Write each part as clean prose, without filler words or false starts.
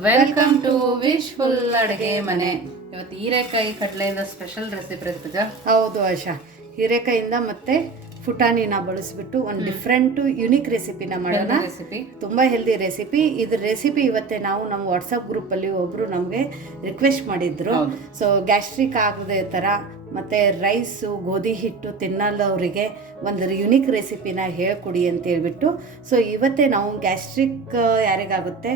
Welcome to wishful ಅಡುಗೆ ಮನೆ. ಇವತ್ತು ಹೀರೆಕಾಯಿ ಕಡಲೆಯಿಂದ ಸ್ಪೆಷಲ್ ರೆಸಿಪಿ ಇರ್ತದೆ. ಹೌದು ಆಶಾ, ಹೀರೆಕಾಯಿಂದ ಮತ್ತೆ ಫುಟಾನಿನ ಬಳಸ್ಬಿಟ್ಟು ಒಂದು ಡಿಫ್ರೆಂಟ್ ಯುನಿಕ್ ರೆಸಿಪಿನ ಮಾಡೋಣ. ರೆಸಿಪಿ ತುಂಬಾ ಹೆಲ್ದಿ ರೆಸಿಪಿ. ಇದ್ರ ರೆಸಿಪಿ ಇವತ್ತೇ ನಾವು ನಮ್ಮ ವಾಟ್ಸಪ್ ಗ್ರೂಪಲ್ಲಿ ಒಬ್ರು ನಮಗೆ ರಿಕ್ವೆಸ್ಟ್ ಮಾಡಿದ್ರು. ಸೊ ಗ್ಯಾಸ್ಟ್ರಿಕ್ ಆಗದೆ ಥರ ಮತ್ತು ರೈಸು ಗೋಧಿ ಹಿಟ್ಟು ತಿನ್ನಲ್ಲವರಿಗೆ ಒಂದು ಯುನಿಕ್ ರೆಸಿಪಿನ ಹೇಳ್ಕೊಡಿ ಅಂತ ಹೇಳ್ಬಿಟ್ಟು, ಸೊ ಇವತ್ತೇ ನಾವು ಗ್ಯಾಸ್ಟ್ರಿಕ್ ಯಾರಿಗಾಗುತ್ತೆ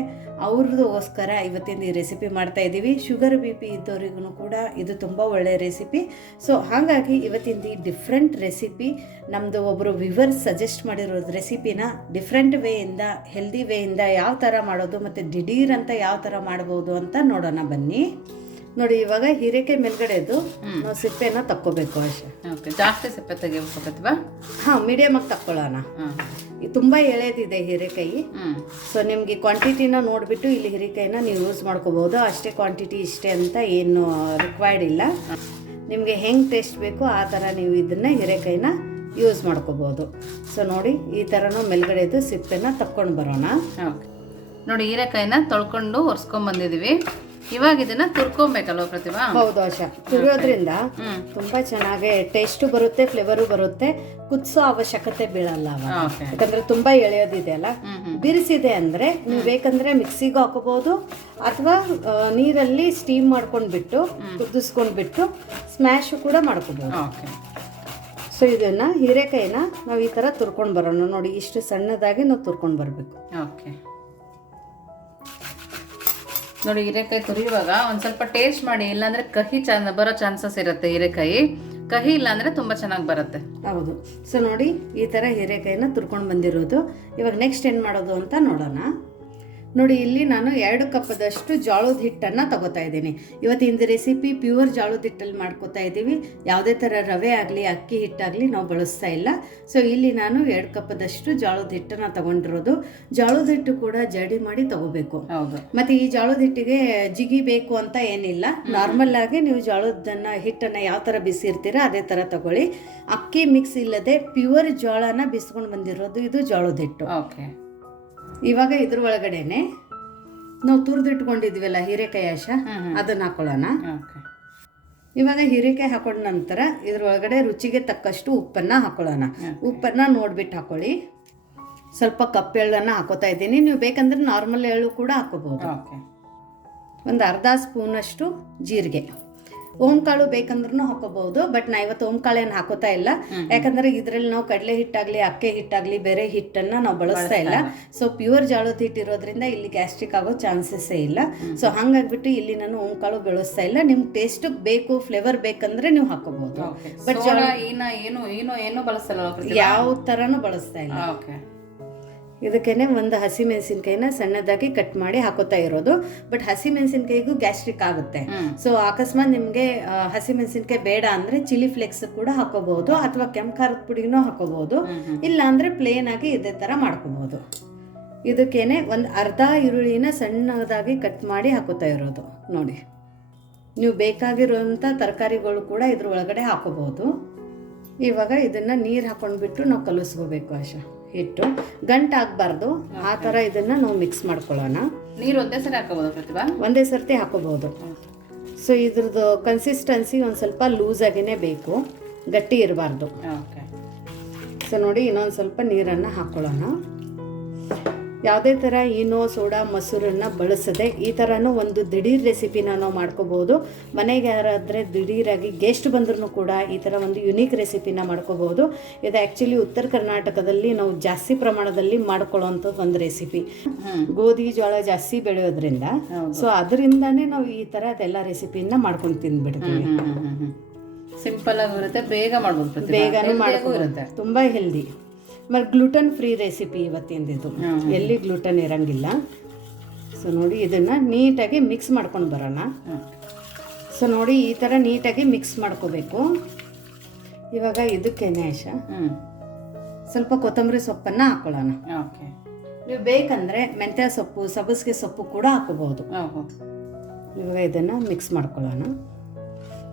ಅವ್ರದೋಸ್ಕರ ಇವತ್ತಿಂದ ಈ ರೆಸಿಪಿ ಮಾಡ್ತಾ ಇದ್ದೀವಿ. ಶುಗರ್ ಬಿ ಪಿ ಇದ್ದವರಿಗೂ ಕೂಡ ಇದು ತುಂಬ ಒಳ್ಳೆಯ ರೆಸಿಪಿ. ಸೊ ಹಾಗಾಗಿ ಇವತ್ತಿಂದ ಈ ಡಿಫ್ರೆಂಟ್ ರೆಸಿಪಿ ನಮ್ಮದು ಒಬ್ಬರು ವಿವರ್ಸ್ ಸಜೆಸ್ಟ್ ಮಾಡಿರೋದು ರೆಸಿಪಿನ ಡಿಫ್ರೆಂಟ್ ವೇಯಿಂದ ಹೆಲ್ದಿ ವೇಯಿಂದ ಯಾವ ಥರ ಮಾಡೋದು ಮತ್ತು ದಿಢೀರ್ ಅಂತ ಯಾವ ಥರ ಮಾಡ್ಬೋದು ಅಂತ ನೋಡೋಣ ಬನ್ನಿ. ನೋಡಿ, ಇವಾಗ ಹೀರೆಕಾಯಿ ಮೇಲ್ಗಡೆದು ನಾವು ಸಿಪ್ಪೆನ ತಕ್ಕೋಬೇಕು ಆಶಾ. ಜಾಸ್ತಿ ಸಿಪ್ಪೆ ತೆಗಿಬೇಕಲ್ವಾ? ಹಾಂ, ಮೀಡಿಯಮ್ ಆಗಿ ತಕ್ಕೊಳ್ಳೋಣ. ತುಂಬ ಎಳೆದಿದೆ ಹೀರೆಕಾಯಿ. ಸೊ ನಿಮಗೆ ಕ್ವಾಂಟಿಟಿನ ನೋಡಿಬಿಟ್ಟು ಇಲ್ಲಿ ಹೀರೆಕಾಯಿನ ನೀವು ಯೂಸ್ ಮಾಡ್ಕೋಬೋದು. ಅಷ್ಟೇ ಕ್ವಾಂಟಿಟಿ ಇಷ್ಟೇ ಅಂತ ಏನು ರಿಕ್ವೈರ್ಡ್ ಇಲ್ಲ. ನಿಮಗೆ ಹೆಂಗೆ ಟೇಸ್ಟ್ ಬೇಕು ಆ ಥರ ನೀವು ಇದನ್ನು ಹೀರೆಕಾಯಿನ ಯೂಸ್ ಮಾಡ್ಕೋಬೋದು. ಸೊ ನೋಡಿ, ಈ ಥರನೂ ಮೇಲ್ಗಡೆದು ಸಿಪ್ಪೆನ ತಕ್ಕೊಂಡು ಬರೋಣ. ನೋಡಿ, ಹೀರೆಕಾಯಿನ ತೊಳ್ಕೊಂಡು ಒರೆಸ್ಕೊಂಡ್ ಬಂದಿದ್ದೀವಿ. ಇವಾಗ ಇದನ್ನ ತುರ್ಕೊಬೇಕಲ್ವ ಪ್ರತಿಭಾ? ಹೌದು ಆಶಾ, ತುರಿಯೋದ್ರಿಂದ ತುಂಬಾ ಚೆನ್ನಾಗಿ ಟೇಸ್ಟು ಬರುತ್ತೆ, ಫ್ಲೇವರು ಬರುತ್ತೆ, ಕುದಿಸೋ ಅವಶ್ಯಕತೆ ಬೀಳಲ್ಲ ಅವಾಗ. ಯಾಕಂದ್ರೆ ತುಂಬಾ ಎಳೆಯೋದಿದೆ ಅಲ್ಲ. ಬಿರಿಸಿದೆ ಅಂದ್ರೆ ನೀವು ಬೇಕಂದ್ರೆ ಮಿಕ್ಸಿಗೂ ಹಾಕೋಬಹುದು ಅಥವಾ ನೀರಲ್ಲಿ ಸ್ಟೀಮ್ ಮಾಡ್ಕೊಂಡ್ಬಿಟ್ಟು ಕುದಿಸ್ಕೊಂಡ್ಬಿಟ್ಟು ಸ್ಮ್ಯಾಶ್ ಕೂಡ ಮಾಡ್ಕೋಬಹುದು. ಸೊ ಇದನ್ನ ಹೀರೆಕಾಯಿನ ನಾವು ಈ ತರ ತುರ್ಕೊಂಡು ಬರೋಣ. ನೋಡಿ, ಇಷ್ಟು ಸಣ್ಣದಾಗಿ ನಾವು ತುರ್ಕೊಂಡು ಬರಬೇಕು. ನೋಡಿ, ಹೀರೆಕಾಯಿ ತುರಿಯುವಾಗ ಒಂದು ಸ್ವಲ್ಪ ಟೇಸ್ಟ್ ಮಾಡಿ, ಇಲ್ಲಾಂದ್ರೆ ಕಹಿ ಬರೋ ಚಾನ್ಸಸ್ ಇರುತ್ತೆ. ಹೀರೆಕಾಯಿ ಕಹಿ ಇಲ್ಲ ಅಂದ್ರೆ ತುಂಬಾ ಚೆನ್ನಾಗಿ ಬರುತ್ತೆ. ಹೌದು. ಸೊ ನೋಡಿ, ಈ ತರ ಹೀರೆಕಾಯಿನ ತುರ್ಕೊಂಡು ಬಂದಿರೋದು. ಇವಾಗ ನೆಕ್ಸ್ಟ್ ಏನು ಮಾಡೋದು ಅಂತ ನೋಡೋಣ. ನೋಡಿ, ಇಲ್ಲಿ ನಾನು 2 ಕಪ್ಪದಷ್ಟು ಜೋಳದ ಹಿಟ್ಟನ್ನು ತಗೋತಾ ಇದ್ದೀನಿ. ಇವತ್ತಿನ ರೆಸಿಪಿ ಪ್ಯೂರ್ ಜೋಳದ ಹಿಟ್ಟಲ್ಲಿ ಮಾಡ್ಕೋತಾ ಇದ್ದೀವಿ. ಯಾವುದೇ ಥರ ರವೆ ಆಗಲಿ ಅಕ್ಕಿ ಹಿಟ್ಟಾಗಲಿ ನಾವು ಬಳಸ್ತಾ ಇಲ್ಲ. ಸೊ ಇಲ್ಲಿ ನಾನು 2 ಕಪ್ಪದಷ್ಟು ಜೋಳದ ಹಿಟ್ಟನ್ನು ತಗೊಂಡಿರೋದು. ಜೋಳದ ಹಿಟ್ಟು ಕೂಡ ಜಡಿ ಮಾಡಿ ತಗೋಬೇಕು. ಮತ್ತು ಈ ಜೋಳದ ಹಿಟ್ಟಿಗೆ ಜಿಗಿ ಬೇಕು ಅಂತ ಏನಿಲ್ಲ. ನಾರ್ಮಲ್ ಆಗಿ ನೀವು ಜೋಳದನ್ನ ಹಿಟ್ಟನ್ನು ಯಾವ ಥರ ಬಿಸಿರ್ತೀರ ಅದೇ ಥರ ತಗೊಳ್ಳಿ. ಅಕ್ಕಿ ಮಿಕ್ಸ್ ಇಲ್ಲದೆ ಪ್ಯೂರ್ ಜೋಳನ ಬಿಸ್ಕೊಂಡು ಬಂದಿರೋದು ಇದು ಜೋಳದ ಹಿಟ್ಟು. ಇವಾಗ ಇದ್ರ ಒಳಗಡೆನೆ ನಾವು ತುರಿದಿಟ್ಕೊಂಡಿದ್ವಲ್ಲ ಹೀರೆಕಾಯಿ ಆಶಾ, ಅದನ್ನ ಹಾಕೊಳ್ಳೋಣ. ಇವಾಗ ಹೀರೆಕಾಯಿ ಹಾಕೊಂಡ ನಂತರ ಇದ್ರೊಳಗಡೆ ರುಚಿಗೆ ತಕ್ಕಷ್ಟು ಉಪ್ಪನ್ನ ಹಾಕೊಳ್ಳೋಣ. ಉಪ್ಪನ್ನ ನೋಡ್ಬಿಟ್ಟು ಹಾಕೊಳ್ಳಿ. ಸ್ವಲ್ಪ ಕಪ್ಪೆಳ್ಳನ್ನ ಹಾಕೋತಾ ಇದ್ದೀನಿ. ನೀವು ಬೇಕಂದ್ರೆ ನಾರ್ಮಲ್ ಎಳ್ಳು ಕೂಡ ಹಾಕೋಬಹುದು. ಒಂದು ಅರ್ಧ ಸ್ಪೂನಷ್ಟು ಜೀರಿಗೆ. ಓಂಕಾಳು ಬೇಕಂದ್ರೂ ಹಾಕೋಬಹುದು. ಬಟ್ ನಾ ಇವತ್ತು ಓಂಕಾಳು ಏನು ಹಾಕೋತಾ ಇಲ್ಲ. ಯಾಕಂದ್ರೆ ಇದ್ರಲ್ಲಿ ನಾವು ಕಡಲೆ ಹಿಟ್ಟಾಗ್ಲಿ ಅಕ್ಕಿ ಹಿಟ್ಟಾಗ್ಲಿ ಬೇರೆ ಹಿಟ್ಟನ್ನ ನಾವು ಬಳಸ್ತಾ ಇಲ್ಲ. ಸೊ ಪ್ಯೂರ್ ಜೋಳದ ಹಿಟ್ಟು ಇರೋದ್ರಿಂದ ಇಲ್ಲಿ ಗ್ಯಾಸ್ಟ್ರಿಕ್ ಆಗೋ ಚಾನ್ಸಸ್ಸೇ ಇಲ್ಲ. ಸೊ ಹಂಗಾಗ್ಬಿಟ್ಟು ಇಲ್ಲಿ ನಾನು ಓಂಕಾಳು ಬಳಸ್ತಾ ಇಲ್ಲ. ನಿಮ್ಗೆ ಟೇಸ್ಟ್ ಬೇಕು, ಫ್ಲೇವರ್ ಬೇಕಂದ್ರೆ ನೀವು ಹಾಕೋಬಹುದು. ಬಟ್ ಏನು ಬಳಸಲ್ಲ, ಯಾವ ತರನು ಬಳಸ್ತಾ ಇಲ್ಲ. ಇದಕ್ಕೇನೆ ಒಂದು ಹಸಿಮೆಣಸಿನ್ಕಾಯಿನ ಸಣ್ಣದಾಗಿ ಕಟ್ ಮಾಡಿ ಹಾಕೋತಾ ಇರೋದು. ಬಟ್ ಹಸಿಮೆಣಸಿನ್ಕಾಯಿಗೂ ಗ್ಯಾಸ್ಟ್ರಿಕ್ ಆಗುತ್ತೆ. ಸೊ ಅಕಸ್ಮಾತ್ ನಿಮಗೆ ಹಸಿಮೆಣಸಿನ್ಕಾಯಿ ಬೇಡ ಅಂದ್ರೆ ಚಿಲ್ಲಿ ಫ್ಲೇಕ್ಸ್ ಕೂಡ ಹಾಕೋಬಹುದು ಅಥವಾ ಕೆಂಪು ಖಾರದ ಪುಡಿನೂ ಹಾಕೋಬಹುದು. ಇಲ್ಲ ಅಂದ್ರೆ ಪ್ಲೇನ್ ಆಗಿ ಇದೇ ತರ ಮಾಡ್ಕೋಬಹುದು. ಇದಕ್ಕೇನೆ ಒಂದು ಅರ್ಧ ಈರುಳ್ಳಿನ ಸಣ್ಣದಾಗಿ ಕಟ್ ಮಾಡಿ ಹಾಕೋತಾ ಇರೋದು. ನೋಡಿ, ನೀವು ಬೇಕಾಗಿರುವಂಥ ತರಕಾರಿಗಳು ಕೂಡ ಇದ್ರ ಒಳಗಡೆ ಹಾಕೋಬಹುದು. ಇವಾಗ ಇದನ್ನ ನೀರು ಹಾಕೊಂಡ್ಬಿಟ್ಟು ನಾವು ಕಲಿಸ್ಕೋಬೇಕು ಆಶಾ. ಹಿಟ್ಟು ಗಂಟಾಗಬಾರ್ದು, ಆ ಥರ ಇದನ್ನು ನಾವು ಮಿಕ್ಸ್ ಮಾಡ್ಕೊಳ್ಳೋಣ. ನೀರು ಒಂದೇ ಸರಿ ಹಾಕೋಬೋದು ಪ್ರತಿಭಾ? ಒಂದೇ ಸರ್ತಿ ಹಾಕೋಬಹುದು. ಸೊ ಇದ್ರದ್ದು ಕನ್ಸಿಸ್ಟೆನ್ಸಿ ಒಂದು ಸ್ವಲ್ಪ ಲೂಸಾಗಿನೇ ಬೇಕು, ಗಟ್ಟಿ ಇರಬಾರ್ದು. ಸೊ ನೋಡಿ, ಇನ್ನೊಂದು ಸ್ವಲ್ಪ ನೀರನ್ನು ಹಾಕ್ಕೊಳ್ಳೋಣ. ಯಾವುದೇ ಥರ ಈನೋ ಸೋಡಾ ಮೊಸರನ್ನ ಬಳಸದೆ ಈ ಥರನೂ ಒಂದು ದಿಢೀರ್ ರೆಸಿಪಿನ ನಾವು ಮಾಡ್ಕೋಬೋದು. ಮನೆಗೆ ಯಾರಾದರೆ ದಿಢೀರಾಗಿ ಗೆಸ್ಟ್ ಬಂದ್ರೂ ಕೂಡ ಈ ಥರ ಒಂದು ಯುನೀಕ್ ರೆಸಿಪಿನ ಮಾಡ್ಕೋಬೋದು. ಇದು ಆ್ಯಕ್ಚುಲಿ ಉತ್ತರ ಕರ್ನಾಟಕದಲ್ಲಿ ನಾವು ಜಾಸ್ತಿ ಪ್ರಮಾಣದಲ್ಲಿ ಮಾಡ್ಕೊಳ್ಳೋವಂಥದ್ದು ಒಂದು ರೆಸಿಪಿ. ಗೋಧಿ ಜೋಳ ಜಾಸ್ತಿ ಬೆಳೆಯೋದ್ರಿಂದ ಸೊ ಅದರಿಂದಾನೇ ನಾವು ಈ ಥರ ಅದೆಲ್ಲ ರೆಸಿಪಿನ ಮಾಡ್ಕೊಂಡು ತಿಂದ್ಬಿಡ್ತೀವಿ. ಸಿಂಪಲ್ ಆಗಿರುತ್ತೆ, ಬೇಗ ಮಾಡ್ಬೋದು, ಬೇಗನೆ ಮಾಡ್ಕೊರುತ್ತೆ, ತುಂಬ ಹೆಲ್ದಿ. ಮತ್ತು ಗ್ಲೂಟನ್ ಫ್ರೀ ರೆಸಿಪಿ ಇವತ್ತಿಂದಿದ್ದು, ಎಲ್ಲಿ ಗ್ಲೂಟನ್ ಇರಂಗಿಲ್ಲ. ಸೊ ನೋಡಿ, ಇದನ್ನು ನೀಟಾಗಿ ಮಿಕ್ಸ್ ಮಾಡ್ಕೊಂಡು ಬರೋಣ. ಸೊ ನೋಡಿ, ಈ ಥರ ನೀಟಾಗಿ ಮಿಕ್ಸ್ ಮಾಡ್ಕೋಬೇಕು. ಇವಾಗ ಇದಕ್ಕೇನೆ ಆಶಾ ಸ್ವಲ್ಪ ಕೊತ್ತಂಬರಿ ಸೊಪ್ಪನ್ನು ಹಾಕೊಳ್ಳೋಣ. ನೀವು ಬೇಕಂದರೆ ಮೆಂತ್ಯ ಸೊಪ್ಪು, ಸಬ್ಬಸಿಗೆ ಸೊಪ್ಪು ಕೂಡ ಹಾಕೋಬಹುದು. ಇವಾಗ ಇದನ್ನು ಮಿಕ್ಸ್ ಮಾಡ್ಕೊಳ್ಳೋಣ.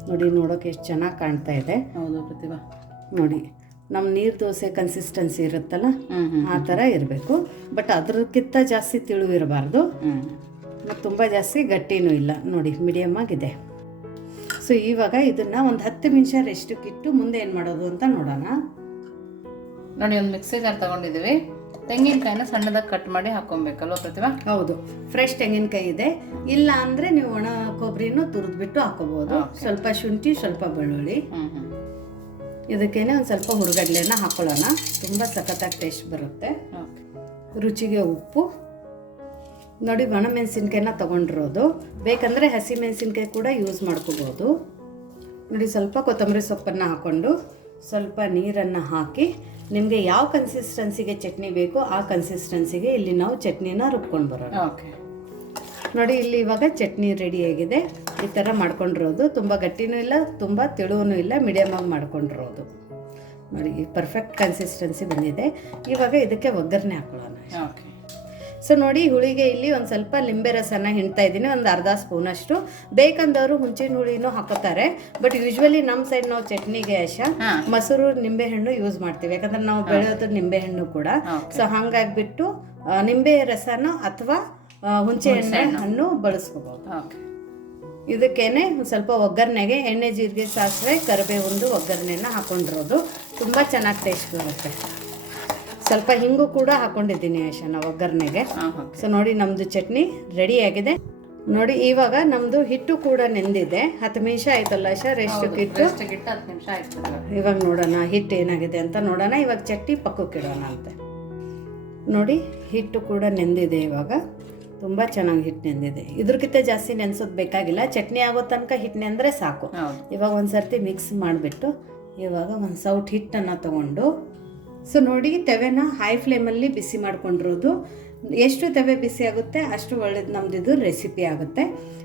ನೋಡಿ, ನೋಡೋಕೆ ಎಷ್ಟು ಚೆನ್ನಾಗಿ ಕಾಣ್ತಾ ಇದೆ. ಹೌದು ಪ್ರತಿಭಾ, ನೋಡಿ ನಮ್ಮ ನೀರು ದೋಸೆ ಕನ್ಸಿಸ್ಟೆನ್ಸಿ ಇರುತ್ತಲ್ಲ ಆ ಥರ ಇರಬೇಕು. ಬಟ್ ಅದಕ್ಕಿಂತ ಜಾಸ್ತಿ ತಿಳು ಇರಬಾರ್ದು. ಮತ್ತು ತುಂಬ ಜಾಸ್ತಿ ಗಟ್ಟಿನೂ ಇಲ್ಲ ನೋಡಿ, ಮೀಡಿಯಮ್ ಆಗಿದೆ. ಸೊ ಇವಾಗ ಇದನ್ನು ಒಂದು 10 ನಿಮಿಷ ರೆಸ್ಟಿಗೆ ಇಟ್ಟು ಮುಂದೆ ಏನು ಮಾಡೋದು ಅಂತ ನೋಡೋಣ. ನೋಡಿ, ಒಂದು ಮಿಕ್ಸಿ ಜಾರ್ ತಗೊಂಡಿದ್ದೀವಿ. ತೆಂಗಿನಕಾಯಿನ ಸಣ್ಣದಾಗಿ ಕಟ್ ಮಾಡಿ ಹಾಕೊಬೇಕಲ್ವ ಪ್ರತಿಭಾ? ಹೌದು, ಫ್ರೆಶ್ ತೆಂಗಿನಕಾಯಿ ಇದೆ. ಇಲ್ಲ ಅಂದರೆ ನೀವು ಒಣ ಕೊಬ್ಬರಿನೂ ತುರಿದ್ಬಿಟ್ಟು ಹಾಕೋಬೋದು. ಸ್ವಲ್ಪ ಶುಂಠಿ, ಸ್ವಲ್ಪ ಬೆಳ್ಳುಳ್ಳಿ. ಇದಕ್ಕೇನೆ ಒಂದು ಸ್ವಲ್ಪ ಹುರ್ಗಡ್ಲೆನ ಹಾಕೊಳ್ಳೋಣ. ತುಂಬ ಸಖತ್ತಾಗಿ ಟೇಸ್ಟ್ ಬರುತ್ತೆ. ರುಚಿಗೆ ಉಪ್ಪು. ನೋಡಿ, ಒಣಮೆಣಸಿನ್ಕಾಯಿನ ತೊಗೊಂಡಿರೋದು. ಬೇಕಂದರೆ ಹಸಿ ಮೆಣಸಿನ್ಕಾಯಿ ಕೂಡ ಯೂಸ್ ಮಾಡ್ಕೋಬೋದು. ನೋಡಿ, ಸ್ವಲ್ಪ ಕೊತ್ತಂಬರಿ ಸೊಪ್ಪನ್ನು ಹಾಕ್ಕೊಂಡು ಸ್ವಲ್ಪ ನೀರನ್ನು ಹಾಕಿ, ನಿಮಗೆ ಯಾವ ಕನ್ಸಿಸ್ಟೆನ್ಸಿಗೆ ಚಟ್ನಿ ಬೇಕೋ ಆ ಕನ್ಸಿಸ್ಟೆನ್ಸಿಗೆ ಇಲ್ಲಿ ನಾವು ಚಟ್ನಿನ ರುಬ್ಕೊಂಡು ಬರೋಣ. ಓಕೆ, ನೋಡಿ ಇಲ್ಲಿ ಇವಾಗ ಚಟ್ನಿ ರೆಡಿಯಾಗಿದೆ. ಈ ಥರ ಮಾಡ್ಕೊಂಡಿರೋದು. ತುಂಬ ಗಟ್ಟಿನೂ ಇಲ್ಲ, ತುಂಬ ತೆಳುವೂ ಇಲ್ಲ, ಮೀಡಿಯಮಾಗಿ ಮಾಡ್ಕೊಂಡಿರೋದು. ನೋಡಿ, ಪರ್ಫೆಕ್ಟ್ ಕನ್ಸಿಸ್ಟೆನ್ಸಿ ಬಂದಿದೆ. ಇವಾಗ ಇದಕ್ಕೆ ಒಗ್ಗರಣೆ ಹಾಕೊಳ್ಳೋಣ. ಓಕೆ. ಸೊ ನೋಡಿ, ಹುಳಿಗೆ ಇಲ್ಲಿ ಒಂದು ಸ್ವಲ್ಪ ಲಿಂಬೆ ರಸನ ಹಿಂಡ್ತಾ ಇದ್ದೀನಿ, ಒಂದು ಅರ್ಧ ಸ್ಪೂನಷ್ಟು. ಬೇಕಂದವರು ಹುಂಚಿನ ಹುಳಿನೂ ಹಾಕೋತಾರೆ. ಬಟ್ ಯೂಶ್ವಲಿ ನಮ್ಮ ಸೈಡ್ ನಾವು ಚಟ್ನಿಗೆ ಮೊಸರು ನಿಂಬೆಹಣ್ಣು ಯೂಸ್ ಮಾಡ್ತೀವಿ, ಯಾಕಂದ್ರೆ ನಾವು ಬೆಳೆಯೋದು ನಿಂಬೆಹಣ್ಣು ಕೂಡ. ಸೊ ಹಾಗಾಗಿಬಿಟ್ಟು ನಿಂಬೆ ರಸನ ಅಥವಾ ಹುಂಚೆ ಹಣ್ಣು ಬಳಸ್ಕೋಬಹುದು. ಇದಕ್ಕೇನೆ ಸ್ವಲ್ಪ ಒಗ್ಗರಣೆಗೆ ಎಣ್ಣೆ, ಜೀರಿಗೆ, ಸಾಸಿವೆ, ಕರಿಬೇವು ಒಗ್ಗರಣೆನ ಹಾಕೊಂಡಿರೋದು. ತುಂಬ ಚೆನ್ನಾಗಿ ಟೇಸ್ಟ್ ಬರುತ್ತೆ. ಸ್ವಲ್ಪ ಹಿಂಗು ಕೂಡ ಹಾಕೊಂಡಿದ್ದೀನಿ ಆಶಾನ ಒಗ್ಗರಣೆಗೆ. ಸೊ ನೋಡಿ, ನಮ್ಮದು ಚಟ್ನಿ ರೆಡಿಯಾಗಿದೆ. ನೋಡಿ, ಇವಾಗ ನಮ್ಮದು ಹಿಟ್ಟು ಕೂಡ ನೆಂದಿದೆ. 10 ನಿಮಿಷ ಆಯ್ತಲ್ಲ ಆಶಾ ರೆಸ್ಟಿಗೆ ಇಟ್ಟು? 10 ನಿಮಿಷ ಆಯ್ತು. ಇವಾಗ ನೋಡೋಣ ಹಿಟ್ಟು ಏನಾಗಿದೆ ಅಂತ ನೋಡೋಣ. ಇವಾಗ ಚಟ್ನಿ ಪಕ್ಕಕ್ಕೆ ಇಡೋಣ ಅಂತೆ. ನೋಡಿ, ಹಿಟ್ಟು ಕೂಡ ನೆಂದಿದೆ. ಇವಾಗ ತುಂಬ ಚೆನ್ನಾಗಿ ಹಿಟ್ಟು ನೆಂದಿದೆ. ಇದ್ರಕ್ಕಿಂತ ಜಾಸ್ತಿ ನೆನೆಸೋದು ಬೇಕಾಗಿಲ್ಲ. ಚಟ್ನಿ ಆಗೋ ತನಕ ಹಿಟ್ಟು ನೆಂದರೆ ಸಾಕು. ಇವಾಗ ಒಂದು ಸರ್ತಿ ಮಿಕ್ಸ್ ಮಾಡಿಬಿಟ್ಟು ಇವಾಗ ಒಂದು ಸೌಟ್ ಹಿಟ್ಟನ್ನು ತೊಗೊಂಡು, ಸೊ ನೋಡಿ, ತವೆನ ಹೈ ಫ್ಲೇಮಲ್ಲಿ ಬಿಸಿ ಮಾಡ್ಕೊಂಡಿರೋದು. ಎಷ್ಟು ತವೆ ಬಿಸಿ ಆಗುತ್ತೆ ಅಷ್ಟು ಒಳ್ಳೇದು ನಮ್ಮದಿದು ರೆಸಿಪಿ ಆಗುತ್ತೆ.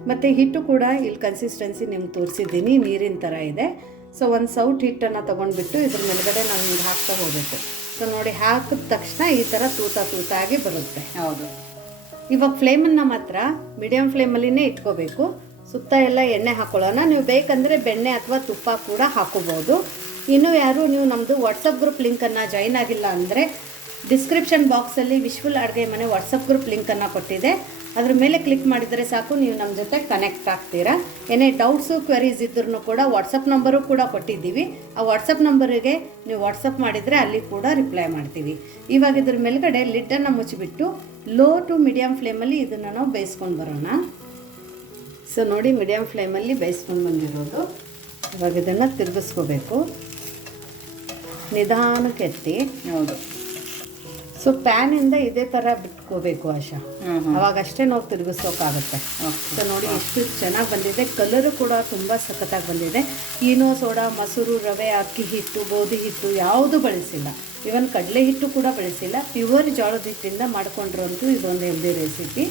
ಮತ್ತು ಹಿಟ್ಟು ಕೂಡ ಇಲ್ಲಿ ಕನ್ಸಿಸ್ಟೆನ್ಸಿ ನಿಮ್ಗೆ ತೋರಿಸಿದ್ದೀನಿ, ನೀರಿನ ಥರ ಇದೆ. ಸೊ ಒಂದು ಸೌಟ್ ಹಿಟ್ಟನ್ನು ತೊಗೊಂಡ್ಬಿಟ್ಟು ಇದ್ರ ಮೇಲ್ಗಡೆ ನಾನು ಹಿಂಗೆ ಹಾಕ್ತಾ ಹೋಗ್ಬೇಕು. ಸೊ ನೋಡಿ, ಹಾಕಿದ ತಕ್ಷಣ ಈ ಥರ ತೂತ ಆಗಿ ಬರುತ್ತೆ. ಹೌದು. ಇವಾಗ ಫ್ಲೇಮನ್ನು ಮಾತ್ರ ಮೀಡಿಯಮ್ ಫ್ಲೇಮಲ್ಲಿನೇ ಇಟ್ಕೋಬೇಕು. ಸುತ್ತ ಎಲ್ಲ ಎಣ್ಣೆ ಹಾಕೊಳ್ಳೋಣ. ನೀವು ಬೇಕಂದರೆ ಬೆಣ್ಣೆ ಅಥವಾ ತುಪ್ಪ ಕೂಡ ಹಾಕೋಬೋದು. ಇನ್ನೂ ಯಾರು ನೀವು ನಮ್ಮದು ವಾಟ್ಸಪ್ ಗ್ರೂಪ್ ಲಿಂಕನ್ನು ಜಾಯಿನ್ ಆಗಿಲ್ಲ ಅಂದರೆ ಡಿಸ್ಕ್ರಿಪ್ಷನ್ ಬಾಕ್ಸಲ್ಲಿ ವಿಶ್ವಲ್ ಅಡುಗೆ ಮನೆ ವಾಟ್ಸಪ್ ಗ್ರೂಪ್ ಲಿಂಕನ್ನು ಕೊಟ್ಟಿದೆ. ಅದ್ರ ಮೇಲೆ ಕ್ಲಿಕ್ ಮಾಡಿದರೆ ಸಾಕು, ನೀವು ನಮ್ಮ ಜೊತೆ ಕನೆಕ್ಟ್ ಆಗ್ತೀರಾ. ಏನೇ ಡೌಟ್ಸು, ಕ್ವೆರೀಸ್ ಇದ್ರೂ ಕೂಡ ವಾಟ್ಸಪ್ ನಂಬರು ಕೂಡ ಕೊಟ್ಟಿದ್ದೀವಿ. ಆ ವಾಟ್ಸಪ್ ನಂಬರಿಗೆ ನೀವು ವಾಟ್ಸಪ್ ಮಾಡಿದರೆ ಅಲ್ಲಿ ಕೂಡ ರಿಪ್ಲೈ ಮಾಡ್ತೀವಿ. ಇವಾಗ ಇದ್ರ ಮೇಲ್ಗಡೆ ಲಿಡ್ಡನ್ನು ಮುಚ್ಚಿಬಿಟ್ಟು ಲೋ ಟು ಮೀಡಿಯಮ್ ಫ್ಲೇಮಲ್ಲಿ ಇದನ್ನು ನಾವು ಬೇಯಿಸ್ಕೊಂಡು ಬರೋಣ. ಸೊ ನೋಡಿ, ಮೀಡಿಯಮ್ ಫ್ಲೇಮಲ್ಲಿ ಬೇಯಿಸ್ಕೊಂಡು ಬಂದಿರೋದು. ಇವಾಗ ಇದನ್ನು ತಿರುಗಿಸ್ಕೋಬೇಕು, ನಿಧಾನಕ್ಕೆ ಎತ್ತಿ. ಹೌದು. ಸೊ ಪ್ಯಾನಿಂದ ಇದೇ ಥರ ಬಿಟ್ಕೋಬೇಕು ಆಶಾ, ಅವಾಗಷ್ಟೇ ನಾವು ತಿರುಗಿಸೋಕ್ಕಾಗುತ್ತೆ. ಸೊ ನೋಡಿ, ಎಷ್ಟು ಚೆನ್ನಾಗಿ ಬಂದಿದೆ. ಕಲರು ಕೂಡ ತುಂಬ ಸಖತ್ತಾಗಿ ಬಂದಿದೆ. ಈನೋ, ಸೋಡಾ, ಮೊಸರು, ರವೆ, ಅಕ್ಕಿ ಹಿಟ್ಟು, ಗೋಧಿ ಹಿಟ್ಟು ಯಾವುದು ಬಳಸಿಲ್ಲ. ಇವನ್ ಕಡಲೆ ಹಿಟ್ಟು ಕೂಡ ಬಳಸಿಲ್ಲ. ಪ್ಯೂರ್ ಜೋಳದ ಹಿಟ್ಟಿಂದ ಮಾಡ್ಕೊಂಡಿರೋಂಥ ಇದೊಂದು ಹೆಲ್ದಿ ರೆಸಿಪಿ.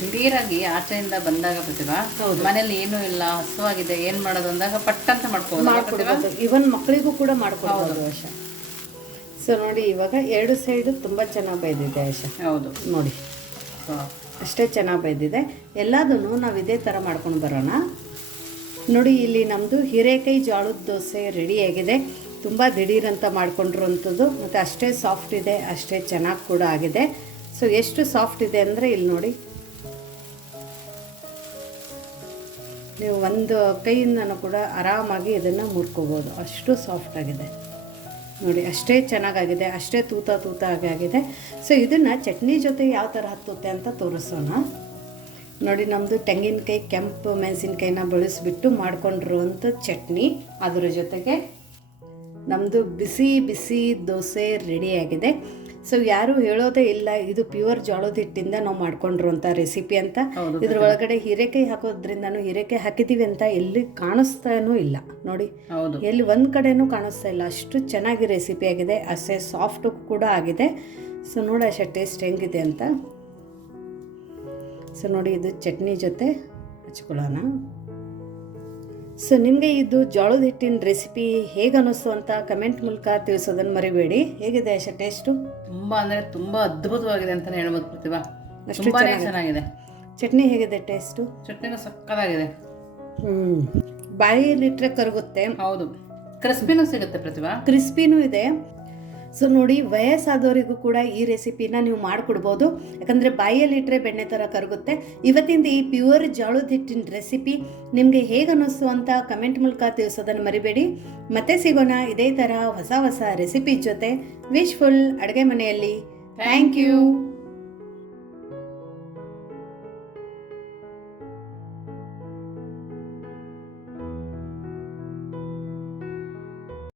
ದಿಢೀರಾಗಿ ಆಚೆಯಿಂದ ಬಂದಾಗ ಪ್ರತಿಭಾ, ಮನೇಲಿ ಏನೂ ಇಲ್ಲ, ಹಸುವಾಗಿದೆ, ಏನು ಮಾಡೋದು ಅಂದಾಗ ಪಟ್ಟಂತ ಮಾಡ್ಕೊಬೋದು. ಇವನ್ ಮಕ್ಕಳಿಗೂ ಕೂಡ ಮಾಡ್ಕೊಬೋದು ಆಶಾ. ಸೊ ನೋಡಿ, ಇವಾಗ ಎರಡು ಸೈಡು ತುಂಬ ಚೆನ್ನಾಗಿ ಬೈದಿದೆ ಆಶಾ. ಹೌದು, ನೋಡಿ ಅಷ್ಟೇ ಚೆನ್ನಾಗಿ ಬೈದಿದೆ. ಎಲ್ಲದನ್ನು ನಾವು ಇದೇ ಥರ ಮಾಡ್ಕೊಂಡು ಬರೋಣ. ನೋಡಿ, ಇಲ್ಲಿ ನಮ್ಮದು ಹೀರೆಕಾಯಿ ಜೋಳದ ದೋಸೆ ರೆಡಿಯಾಗಿದೆ. ತುಂಬ ದಿಢೀರಂತ ಮಾಡ್ಕೊಂಡಿರೋಂಥದ್ದು, ಮತ್ತು ಅಷ್ಟೇ ಸಾಫ್ಟ್ ಇದೆ, ಅಷ್ಟೇ ಚೆನ್ನಾಗಿ ಕೂಡ ಆಗಿದೆ. ಸೊ ಎಷ್ಟು ಸಾಫ್ಟ್ ಇದೆ ಅಂದರೆ ಇಲ್ಲಿ ನೋಡಿ, ನೀವು ಒಂದು ಕೈಯಿಂದನೂ ಕೂಡ ಆರಾಮಾಗಿ ಇದನ್ನು ಮುರ್ಕೋಬೋದು, ಅಷ್ಟು ಸಾಫ್ಟಾಗಿದೆ. ನೋಡಿ, ಅಷ್ಟೇ ಚೆನ್ನಾಗಾಗಿದೆ, ಅಷ್ಟೇ ತೂತ ಆಗಿದೆ. ಸೊ ಇದನ್ನು ಚಟ್ನಿ ಜೊತೆ ಯಾವ ಥರ ಹತ್ತುತ್ತೆ ಅಂತ ತೋರಿಸೋಣ. ನೋಡಿ, ನಮ್ಮದು ತೆಂಗಿನಕಾಯಿ, ಕೆಂಪು ಮೆಣಸಿನ್ಕಾಯಿನ ಬಳಸಿಬಿಟ್ಟು ಮಾಡ್ಕೊಂಡಿರುವಂಥ ಚಟ್ನಿ, ಅದರ ಜೊತೆಗೆ ನಮ್ಮದು ಬಿಸಿ ಬಿಸಿ ದೋಸೆ ರೆಡಿಯಾಗಿದೆ. ಸೊ ಯಾರು ಹೇಳೋದೇ ಇಲ್ಲ ಇದು ಪ್ಯೂರ್ ಜೋಳದ ಹಿಟ್ಟಿಂದ ನಾವು ಮಾಡ್ಕೊಂಡಿರುವಂಥ ರೆಸಿಪಿ ಅಂತ. ಇದ್ರ ಒಳಗಡೆ ಹೀರೆಕಾಯಿ ಹಾಕೋದ್ರಿಂದನೂ ಹೀರೆಕಾಯಿ ಹಾಕಿದ್ದೀವಿ ಅಂತ ಎಲ್ಲಿ ಕಾಣಿಸ್ತಾನೂ ಇಲ್ಲ. ನೋಡಿ, ಎಲ್ಲಿ ಒಂದು ಕಡೆನೂ ಕಾಣಿಸ್ತಾ ಇಲ್ಲ, ಅಷ್ಟು ಚೆನ್ನಾಗಿ ರೆಸಿಪಿ ಆಗಿದೆ, ಅಷ್ಟೇ ಸಾಫ್ಟು ಕೂಡ ಆಗಿದೆ. ಸೊ ನೋಡಿ ಅಷ್ಟೇ ಟೇಸ್ಟ್ ಹೆಂಗಿದೆ ಅಂತ. ಸೊ ನೋಡಿ, ಇದು ಚಟ್ನಿ ಜೊತೆ ಹಚ್ಕೊಳ್ಳೋಣ. ಸೊ ನಿಮಗೆ ಇದು ಜೋಳದ ಹಿಟ್ಟಿನ ರೆಸಿಪಿ ಹೇಗೆ ಅನ್ನಿಸ್ತು ಅಂತ ಕಮೆಂಟ್ ಮೂಲಕ ತಿಳಿಸೋದನ್ನು ಮರಿಬೇಡಿ. ಹೇಗಿದೆ ಆಶಾ ಟೇಸ್ಟು? ತುಂಬ ಅಂದರೆ ತುಂಬ ಅದ್ಭುತವಾಗಿದೆ ಅಂತಲೇ ಹೇಳ್ಬೋದು ಪ್ರತಿಭಾ. ತುಂಬಾನೇ ಚೆನ್ನಾಗಿದೆ. ಚಟ್ನಿ ಹೇಗಿದೆ ಟೇಸ್ಟು? ಚಟ್ನಿನೂ ಸಕ್ಕತ್ತಾಗಿದೆ. ಬಾಯಿಲಿಟ್ರೆ ಕರಗುತ್ತೆ. ಹೌದು, ಕ್ರಿಸ್ಪಿನೂ ಸಿಗುತ್ತೆ ಪ್ರತಿಭಾ. ಕ್ರಿಸ್ಪಿನೂ ಇದೆ. ಸೊ ನೋಡಿ, ವಯಸ್ಸಾದವರಿಗೂ ಕೂಡ ಈ ರೆಸಿಪಿನ ನೀವು ಮಾಡಿಕೊಡ್ಬೋದು. ಯಾಕಂದರೆ ಬಾಯಲ್ಲಿಟ್ಟರೆ ಬೆಣ್ಣೆ ಥರ ಕರಗುತ್ತೆ. ಇವತ್ತಿಂದ ಈ ಪ್ಯೂರ್ ಜೋಳದ ಹಿಟ್ಟಿನ ರೆಸಿಪಿ ನಿಮಗೆ ಹೇಗೆ ಅನ್ನಿಸ್ತು ಅಂತ ಕಮೆಂಟ್ ಮೂಲಕ ತಿಳಿಸೋದನ್ನು ಮರಿಬೇಡಿ. ಮತ್ತೆ ಸಿಗೋಣ ಇದೇ ಥರ ಹೊಸ ಹೊಸ ರೆಸಿಪಿ ಜೊತೆ ವಿಶ್ಫುಲ್ ಅಡುಗೆ ಮನೆಯಲ್ಲಿ. Thank you.